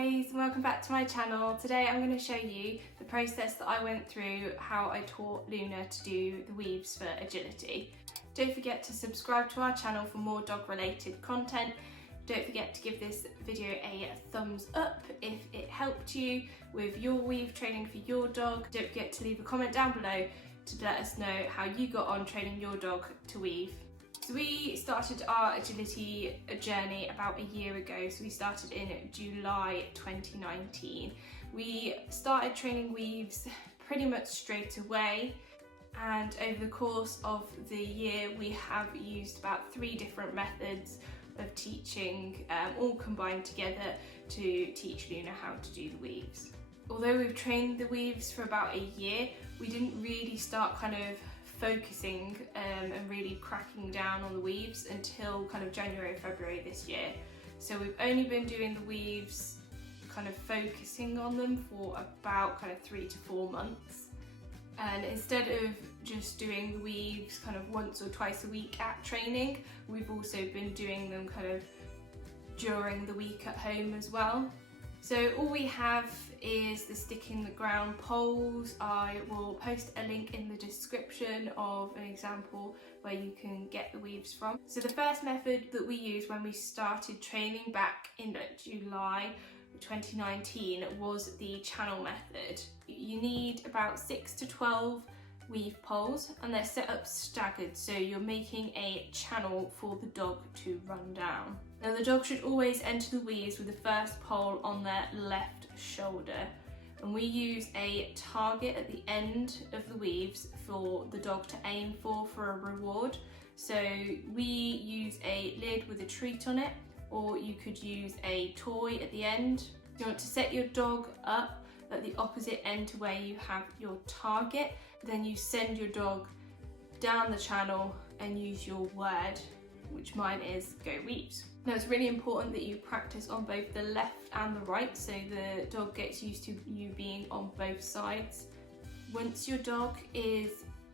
guys, welcome back to my channel. Today I'm going to show you the process that I went through, how I taught Luna to do the weaves for agility. Don't forget to subscribe to our channel for more dog related content. Don't forget to give this video a thumbs up if it helped you with your weave training for your dog. Don't forget to leave a comment down below to let us know how you got on training your dog to weave. So we started our agility journey about a year ago, so we started in July 2019. We started training weaves pretty much straight away, and over the course of the year we have used about 3 different methods of teaching, all combined together to teach Luna how to do the weaves. Although we've trained the weaves for about a year, we didn't really start kind of focusing and really cracking down on the weaves until kind of January, February this year. So we've only been doing the weaves, kind of focusing on them for about kind of 3 to 4 months. And instead of just doing the weaves kind of once or twice a week at training, we've also been doing them kind of during the week at home as well. So all we have is the stick in the ground poles. I will post a link in the description of an example where you can get the weaves from. So the first method that we used when we started training back in July 2019 was the channel method. You need about 6 to 12 weave poles and they're set up staggered, so you're making a channel for the dog to run down. Now the dog should always enter the weaves with the first pole on their left shoulder, and we use a target at the end of the weaves for the dog to aim for a reward. So we use a lid with a treat on it, or you could use a toy at the end. You want to set your dog up at the opposite end to where you have your target, then you send your dog down the channel and use your word, which mine is go weaves. Now it's really important that you practice on both the left and the right, so the dog gets used to you being on both sides. Once your dog is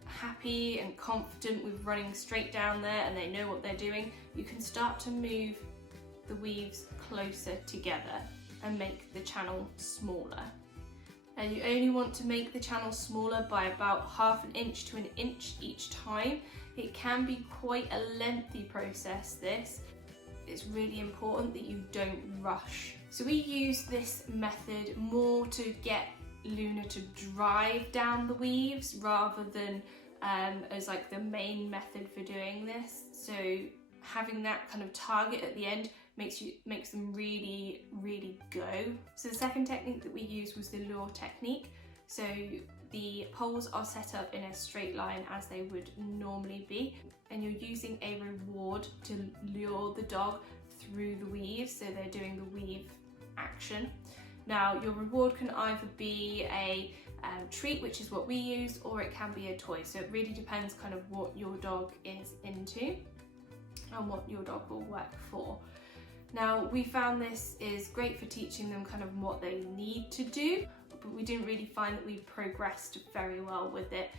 happy and confident with running straight down there and they know what they're doing, you can start to move the weaves closer together and make the channel smaller. And you only want to make the channel smaller by about ½ an inch to an inch each time. It can be quite a lengthy process, this. It's really important that you don't rush. So we use this method more to get Luna to drive down the weaves rather than as like the main method for doing this. So having that kind of target at the end makes them really go. So the second technique that we used was the lure technique. So the poles are set up in a straight line as they would normally be, and you're using a reward to lure the dog through the weave, so they're doing the weave action. Now your reward can either be a treat, which is what we use, or it can be a toy. So it really depends kind of what your dog is into and what your dog will work for. Now we found this is great for teaching them kind of what they need to do, but we didn't really find that we progressed very well with it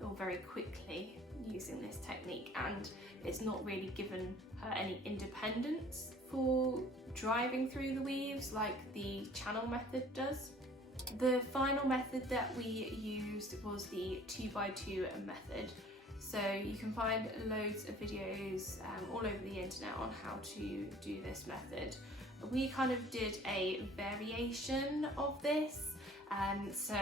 or very quickly using this technique, and it's not really given her any independence for driving through the weaves like the channel method does. The final method that we used was the 2x2 method. So you can find loads of videos all over the internet on how to do this method. We kind of did a variation of this. So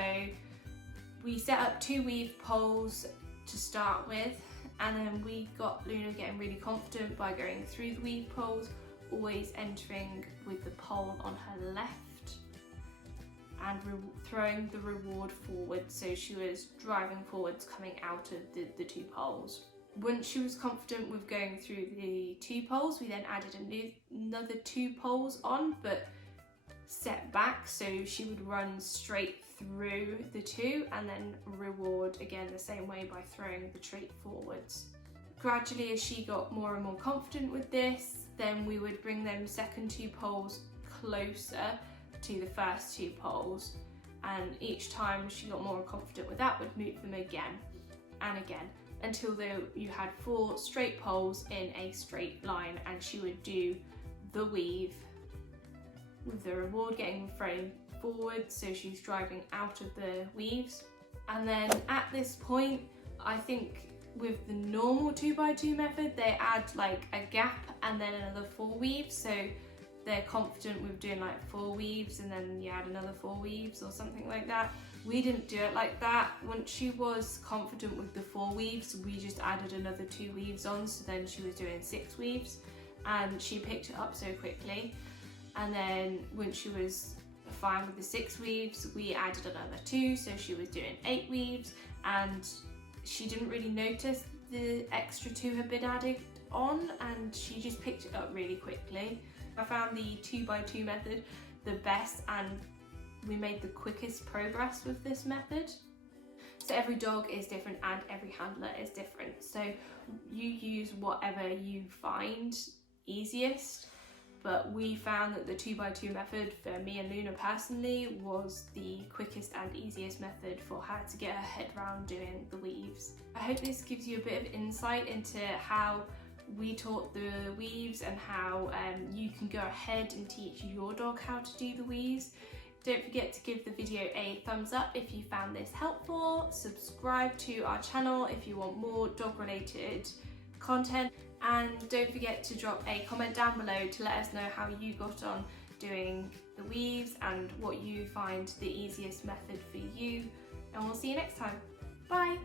we set up 2 weave poles to start with, and then we got Luna getting really confident by going through the weave poles, always entering with the pole on her left and throwing the reward forward, so she was driving forwards coming out of the 2 poles. Once she was confident with going through the 2 poles, we then added another 2 poles on, but set back, so she would run straight through the 2 and then reward again the same way by throwing the treat forwards. Gradually, as she got more and more confident with this, then we would bring them second 2 poles closer to the first 2 poles, and each time she got more confident with that, would move them again and again until you had 4 straight poles in a straight line, and she would do the weave with the reward getting thrown forward, so she's driving out of the weaves. And then at this point, I think with the normal 2x2 method, they add like a gap and then another 4 weaves, so they're confident with doing like 4 weaves and then you add another 4 weaves or something like that. We didn't do it like that. Once she was confident with the 4 weaves, we just added another 2 weaves on, so then she was doing 6 weaves and she picked it up so quickly. And then when she was fine with the 6 weaves, we added another 2, so she was doing 8 weaves, and she didn't really notice the extra 2 had been added on, and she just picked it up really quickly. I found the 2x2 method the best, and we made the quickest progress with this method. So every dog is different and every handler is different, so you use whatever you find easiest. But we found that the 2x2 method for me and Luna personally was the quickest and easiest method for her to get her head around doing the weaves. I hope this gives you a bit of insight into how we taught the weaves and how you can go ahead and teach your dog how to do the weaves. Don't forget to give the video a thumbs up if you found this helpful. Subscribe to our channel if you want more dog related content. And don't forget to drop a comment down below to let us know how you got on doing the weaves and what you find the easiest method for you. And we'll see you next time. Bye!